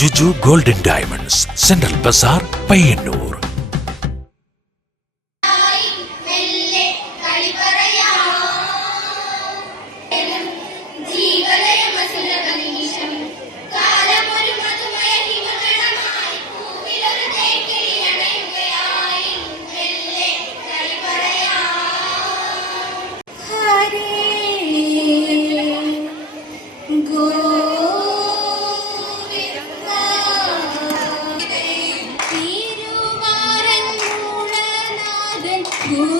Juju golden diamonds central bazaar Payyanur. Ooh.